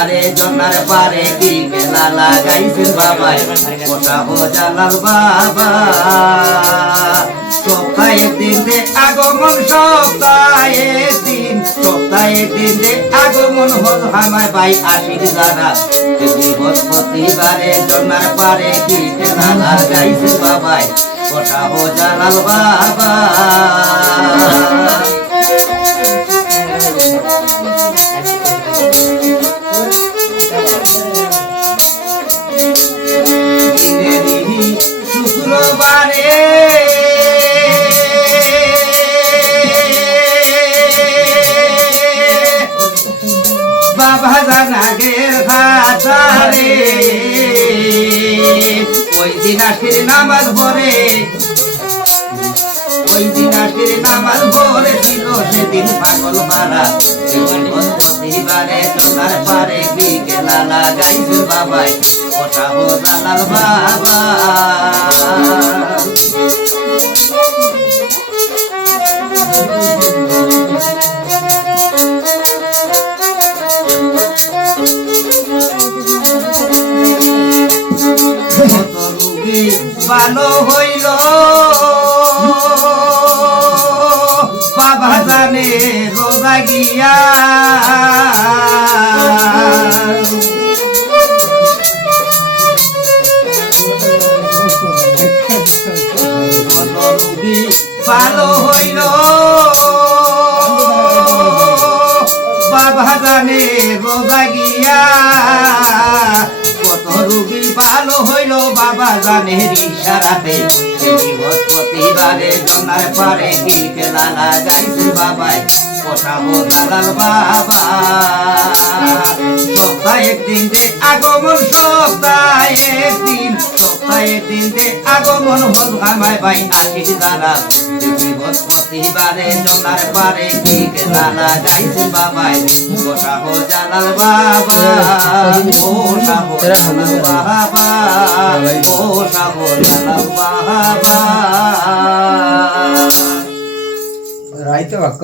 প্রতিবারে জন্নার পারে কি খেলা লাগাইছেন বাবাই কোটা হো জালাল বাবা সপ্তাহে দিন দে আগমন সপ্তাহে দিন দে আগমন হল হামায় ভাই আশির যারা বৃহস্পতিবারে জন্নার পারে কি খেলা লাগাইছেন বাবাই কোটা হো জালাল বাবা শুক্রবারে বাবা জানাগের খাতারে ওই দিন আসির নামাজ পড়ে ওই দিন আসির নামাজ পড়ে ছিল সেদিন পাগল মারা প্রতিবারে চলার পারে বিকেলা লাগাইছেন বাবাই কোটা হো জালাল বাবা কত রোগী ভালো হইল বাবা জানে রোজা গিয়া কত রোগী ভালো হইল বাবা জানে রোজা গিয়া কত রোগী ভালো হইল বাবা জানে ইশারাতে বৃহস্পতিবারে জন্নার পারে কি খেলা লাগাইছেন বাবাই কোটা হো জালাল বাবা সপ্তাহে দিন দে আগমন সপ্তাহে দিন দে আগমন হল হামায় ভাই আশির যারা বৃহস্পতিবারে জন্নার পারে কি খেলা লাগাইছেন বাবাই কোটা হো জালাল বাবা কোটা হো জালাল বাবা কোটা হো জালাল বাবা রাইতে বাক্য